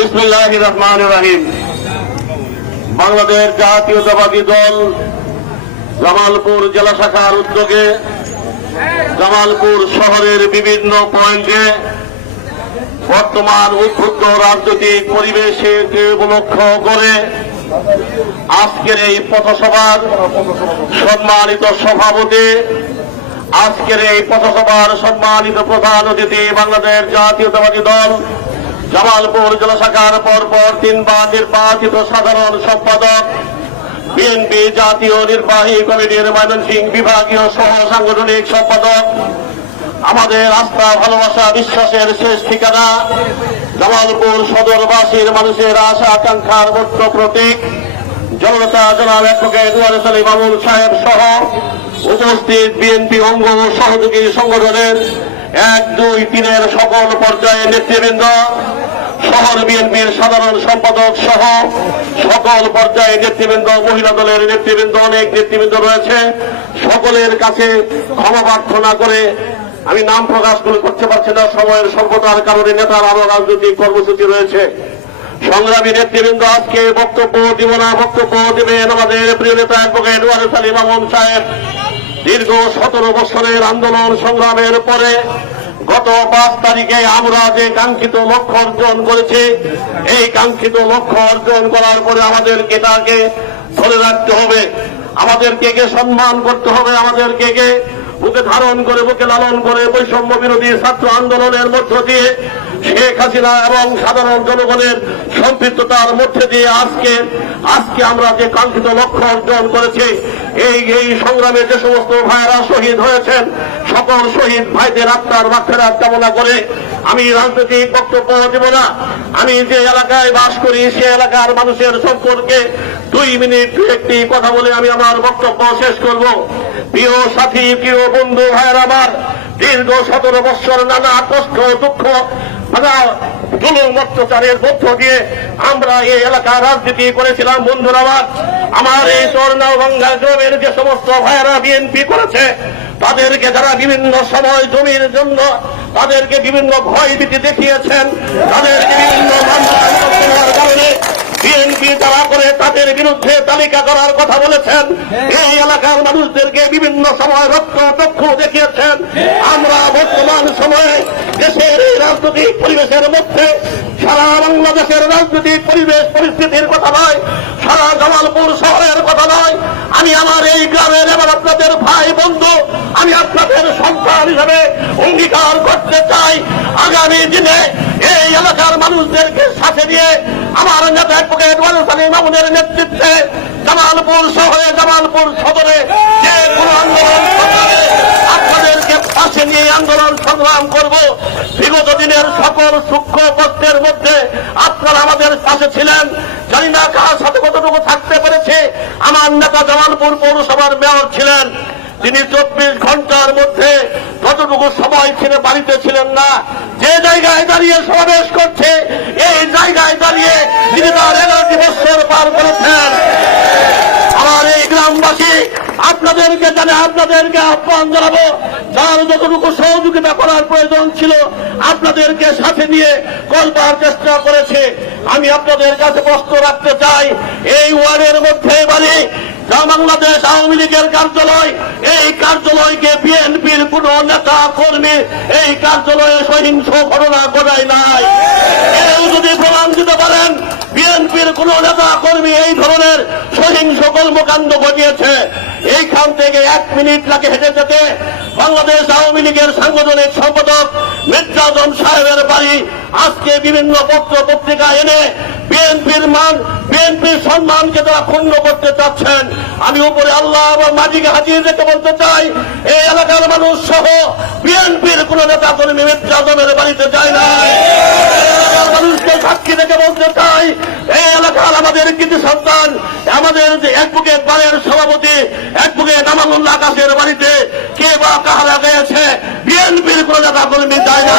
বিসমিল্লাহির রহমানির রহিম। বাংলাদেশ জাতীয়তাবাদী দল জামালপুর জেলা শাখার উদ্যোগে জামালপুর শহরের বিভিন্ন পয়েন্টে বর্তমান উদ্বুদ্ধ রাজনৈতিক পরিবেশকে উপলক্ষ্য করে আজকের এই পথসভার সম্মানিত সভাপতি, আজকের এই পথসভার সম্মানিত প্রধান অতিথি, বাংলাদেশ জাতীয়তাবাদী দল জামালপুর জেলা শাখার পরপর 3 বার নির্বাচিত সাধারণ সম্পাদক, বিএনপি জাতীয় নির্বাহী কমিটির ময়মনসিংহ বিভাগীয় সহ সাংগঠনিক সম্পাদক, আমাদের আস্থা, ভালোবাসা, বিশ্বাসের শেষ ঠিকানা জামালপুর সদরবাসীর মানুষের আশা আকাঙ্ক্ষার মূর্ত প্রতীক জনতা জনাব অ্যাডভোকেট ওয়ারেস আলী মামুন সাহেব সহ উপস্থিত বিএনপি অঙ্গ ও সহযোগী সংগঠনের 1, 2, 3 সকল পর্যায়ের নেতৃবৃন্দ, শহর বিএনপির সাধারণ সম্পাদক সহ সকল পর্যায়ের নেতৃবৃন্দ, মহিলা দলের নেতৃবৃন্দ, অনেক নেতৃবৃন্দ রয়েছে। সকলের কাছে ক্ষমা প্রার্থনা করে আমি নাম প্রকাশ করতে পারছি না, সময়ের স্বল্পতার কারণে নেতার আরো রাজনৈতিক কর্মসূচি রয়েছে। সংগ্রামী নেতৃবৃন্দ, আজকে বক্তব্য দিব না, বক্তব্য দেবেন আমাদের প্রিয় নেতা অ্যাডভোকেট ওয়ারেস আলী মামুন সাহেব। দীর্ঘ 17 বছরের আন্দোলন সংগ্রামের পরে গত 5 তারিখে আমরা যে কাঙ্ক্ষিত লক্ষ্য অর্জন করেছি, এই কাঙ্ক্ষিত লক্ষ্য অর্জন করার পরে আমাদেরকে তাকে ধরে রাখতে হবে, আমাদেরকে সম্মান করতে হবে, আমাদেরকে বুকে ধারণ করে, বুকে লালন করে বৈষম্য বিরোধী ছাত্র আন্দোলনের মধ্য দিয়ে শেখ হাসিনা এবং সাধারণ জনগণের সম্পৃক্ততার মধ্যে দিয়ে আজকে আমরা যে কাঙ্ক্ষিত লক্ষ্য অর্জন করেছি, এই সংগ্রামে যে সমস্ত ভাইয়েরা শহীদ হয়েছেন, সকল শহীদ ভাইদের আত্মার মাগফিরাত কামনা করে আমি রাজনৈতিক বক্তব্য দেব না। আমি যে এলাকায় বাস করি সে এলাকার মানুষের সম্পর্কে 2 মিনিট একটি কথা বলে আমি আমার বক্তব্য শেষ করব। প্রিয় সাথী, প্রিয় বন্ধু ভাইয়েরা আমার, দীর্ঘ 17 বছর নানা কষ্ট, দুঃখ, জুলুম অত্যাচারের মধ্য দিয়ে আমরা এই এলাকার রাজনীতি করেছিলাম। বন্ধুরা আমার এই চরনাওভাঙ্গা গ্রামের যে সমস্ত ভাইয়েরা বিএনপি করেছে, তাদেরকে যারা বিভিন্ন সময় জমির জন্য তাদেরকে বিভিন্ন ভয়ভীতি দেখিয়েছেন, তাদেরকে বিভিন্ন মামলার কারণে বিএনপি যারা করে তাদের বিরুদ্ধে তালিকা করার কথা বলেছেন, এই এলাকার মানুষদেরকে বিভিন্ন সময় রক্তচক্ষু দেখিয়েছেন। আমরা বর্তমান সময়ে দেশের এই রাজনৈতিক পরিবেশের মধ্যে সারা বাংলাদেশের রাজনৈতিক পরিবেশ পরিস্থিতির কথা নয়, সারা জামালপুর শহরের কথা নয়, আমি আমার এই গ্রামের এবং আপনাদের ভাই বন্ধু, আমি আপনাদের সন্তান হিসেবে অঙ্গীকার করতে চাই, আগামী দিনে এই এলাকার মানুষদেরকে সাথে নিয়ে আমার নেতা অ্যাডভোকেট ওয়ারেস আলী মামুনের নেতৃত্বে জামালপুর শহরে, জামালপুর সদরে যে কোনো আন্দোলন আপনাদেরকে পাশে নিয়ে আন্দোলন সংগ্রাম করব। বিগত দিনের সকল সূক্ষ্ম কষ্টের মধ্যে আপনারা আমাদের পাশে ছিলেন, জানি না কার সাথে কতটুকু থাকতে পেরেছে। আমার নেতা জামালপুর পৌরসভার মেয়র ছিলেন, তিনি 24 ঘন্টার মধ্যে যতটুকু সময় ছিল বাড়িতে ছিলেন না। যে জায়গায় দাঁড়িয়ে সমাবেশ করছে, এই জায়গায় দাঁড়িয়ে তিনি তার 11টি বছর পার করেছেন। আমার এই গ্রামবাসী আপনাদেরকে আপনাদেরকে আহ্বান জানাবো, যার যতটুকু সহযোগিতা করার প্রয়োজন ছিল আপনাদেরকে সাথে নিয়ে করবার চেষ্টা করেছে। আমি আপনাদের কাছে প্রশ্ন রাখতে চাই, এই ওয়ার্ডের মধ্যে বাড়ি বাংলাদেশ আওয়ামী লীগের কার্যালয়, এই কার্যালয়কে বিএনপির কোন নেতা কর্মী এই কার্যালয়ে সহিংস ঘটনা ঘটায় নাই। কেউ যদি প্রমাণ দিতে পারেন বিএনপির কোন নেতা কর্মী এই ধরনের সহিংস কর্মকাণ্ড ঘটিয়েছে, এইখান থেকে 1 মিনিট লাগে হেঁটে যেতে বাংলাদেশ আওয়ামী লীগের সাংগঠনিক সম্পাদক মির্জা আজম সাহেবের বাড়ি। আজকে বিভিন্ন পত্র পত্রিকা এনে বিএনপির সম্মানকে তারা ক্ষুণ্ণ করতে চাচ্ছেন। আমি উপরে আল্লাহ এবং মাঝিকে হাজির রেখে বলতে চাই, এই এলাকার মানুষ সহ বিএনপির কোন নেতা কর্মী মির্জা আজমের বাড়িতে যায় না। মানুষকে সাক্ষী রেখে বলতে চাই, এই এলাকার আমাদের কৃতি সন্তান, আমাদের যে অ্যাডভোকেট বারের সভাপতি অ্যাডভোকেট আমানুল্লাহ আকাশের বাড়িতে কে বা কাহারা গেছে, বিএনপির কোন নেতা কর্মী যায় না।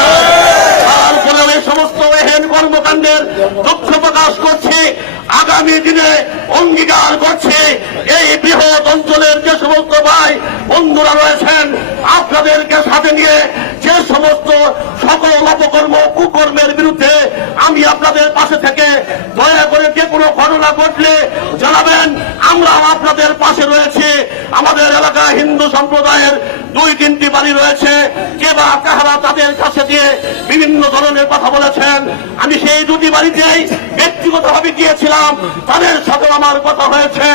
তারপরে এই সমস্ত এহেন কর্মকাণ্ডের দুঃখ প্রকাশ করছি। আগামী দিনে অঙ্গীকার করছে এই বৃহৎ অঞ্চলের যে সমস্ত ভাই বন্ধুরা রয়েছেন, আপনাদেরকে সাথে নিয়ে যে সমস্ত সকল অপকর্ম কুকর্মের বিরুদ্ধে আমি আপনাদের পাশে থেকে দয়া করে যে কোনো ঘটনা ঘটলে জানাবেন, আমরা আপনাদের পাশে রয়েছে। আমাদের এলাকায় হিন্দু সম্প্রদায়ের 2-3টি বাড়ি রয়েছে, কে বা কাহারা তাদের কাছে দিয়ে বিভিন্ন ধরনের কথা বলেছেন। আমি সেই 2টি বাড়িতেই ব্যক্তিগতভাবে গিয়েছিলাম, তাদের সাথে আমার কথা হয়েছে।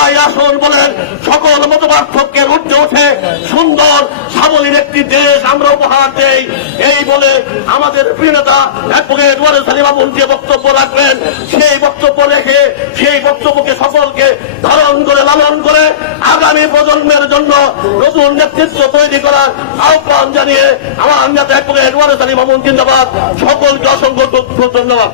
আয় আসুন বলেন, সকল মতপার্থক্যের ঊর্ধ্বে উঠে সুন্দর সাবলীল একটি দেশ আমরা উপহার দেই। এই বলে আমাদের প্রিয় নেতা অ্যাডভোকেট ওয়ারেস আলী মামুন যে বক্তব্য রাখবেন, সেই বক্তব্য রেখে সেই বক্তব্যকে সকলকে ধারণ করে লালন করে আগামী প্রজন্মের জন্য নতুন নেতৃত্ব তৈরি করার আহ্বান জানিয়ে আমার নেতা অ্যাডভোকেট ওয়ারেস আলী মামুন জিন্দাবাদ। সকলকে অসংখ্য ধন্যবাদ।